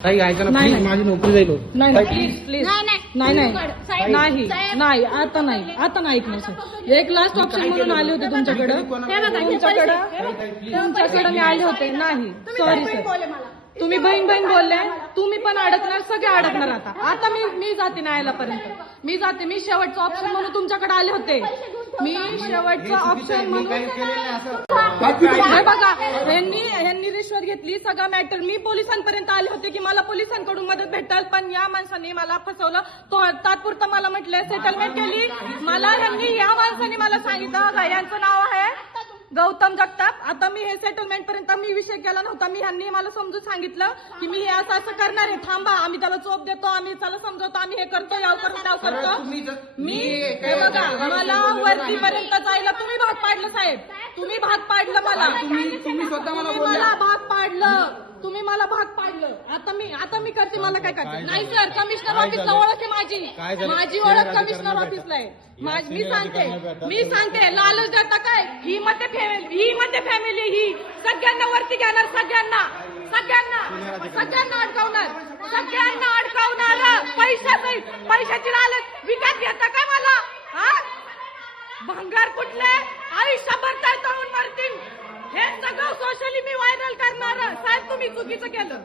ताई ऐका ना नाही, प्लीज, नाही. माझी नोकरी जाईल हो. नाही ताई, नाही प्लीज प्लीज नाही, नाही नाही साहेब, नाही साहेब. नाही आता नाही आता नाही ऐकणार सर. एक लास्ट ऑप्शन म्हणून आले होते तुमच्याकडं हे बघा, हे तुमच्याकडं पैसे. तुमच्याकडं मी आले होते नाही तुम्ही सॉरी बहीण सर. बोलले मला. तुम्ही बहीण बहीण बोलले तुम्ही पण अडकणार सगळे अडकणार आता आता मी जाते न्यायालयापर्यंत मी जाते मी शेवटचं ऑप्शन म्हणून तुमच्याकडे आले होते मी शेवटचं ऑप्शन म्हणून हे बघा ह्यांनी रिश्वत घेतली सगळा मॅटर मी पोलिसांपर्यंत आले होते की मला पोलिसांकडून मदत भेटेल पण या माणसाने मला फसवलं तो तात्पुरतं मला म्हटलं सेटलमेंट केली मला या माणसाने मला सांगितलं बघा यांचं नाव आहे गौतम जगताप आता मी हे सेटलमेंट पर्यंत मी विषय केला नव्हता मी ह्यांनी मला समजून सांगितलं की मी हे असं असं करणार आहे थांबा आम्ही त्याला चोप देतो आम्ही त्याला समजवतो आम्ही हे करतो याव करतो मी हे बघा मला वरतीपर्यंत जायला तुम्ही भाग पाडलं साहेब तुम्ही भाग पाडलं मला तुम्ही स्वतः मला तुम्ही बोलला. मला भाग पाडलं तुम्ही मला भाग पाडलं आता मी करते मला काय करते नाही सर कमिशनर ऑफिसला ओळख आहे माझी ओळख कमिशनर ऑफिसला आहे मी सांगते लालच देता काय ही मध्ये फॅमिली ही सगळ्यांना वरती घेणार सगळ्यांना अडकवणार पैशाची लालच विकत घेता काय मला हा भंगार कुठले आयुष्यभर तळतळून मरतील हे सगळं सोशली मी व्हायरल करणार साहेब तुम्ही चुकीचं केलं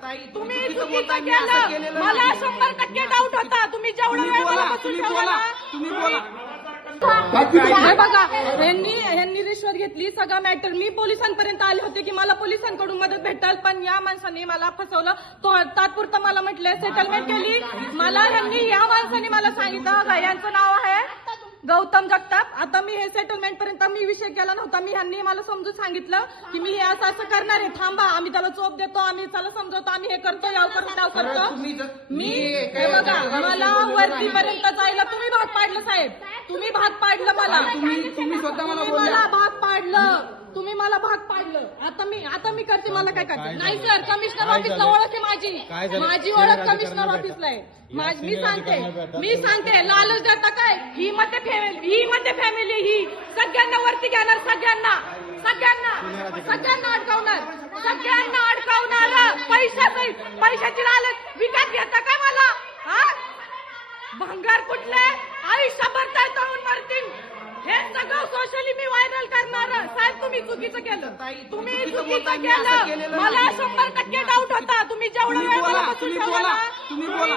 मला 100% डाऊट होता तुम्ही जेवढा वेळ मला बसून ठेवला ना हे बघा ह्यांनी रिश्वत घेतली सगळा मॅटर मी पोलिसांपर्यंत आले होते की मला पोलिसांकडून मदत भेटेल पण या माणसाने मला फसवलं तो तात्पुरतं मला म्हटलं सेटलमेंट केली मला या माणसाने मला सांगितलं बघा यांचं नाव आहे गौतम जगताप आता मी हे सेटलमेंट पर्यंत मी विषय केला नव्हता मी ह्यांनी मला समजून सांगितलं की मी हे असं असं करणार आहे थांबा आम्ही त्याला चोप देतो आम्ही त्याला समजवतो आम्ही हे करतो याव करतो मी हे बघा मला वरतीपर्यंत जायला तुम्ही भाग पाडलं साहेब तुम्ही भाग पाडलं मला तुम्ही स्वतः मला बोलला. मला भाग पाडलं तुम्ही मला भाग पाडलं आता मी करते मला काय करते नाही सर कमिशनर ऑफिसला ओळख आहे माझी ओळख कमिशनर ऑफिसला आहे मी सांगते लालच देता काय ही मध्ये फॅमिली ही सगळ्यांना वरती घेणार सगळ्यांना अडकवणार पैशाची लालच विकत घेता काय मला हा भंगार कुठले आयुष्यभर तळतळून मरतील हे सगळं सोशली मी व्हायरल करणार साहेब तुम्ही चुकीचं केलं मला 100% डाऊट होता तुम्ही जेवढा वेळ मला बसून ठेवला ना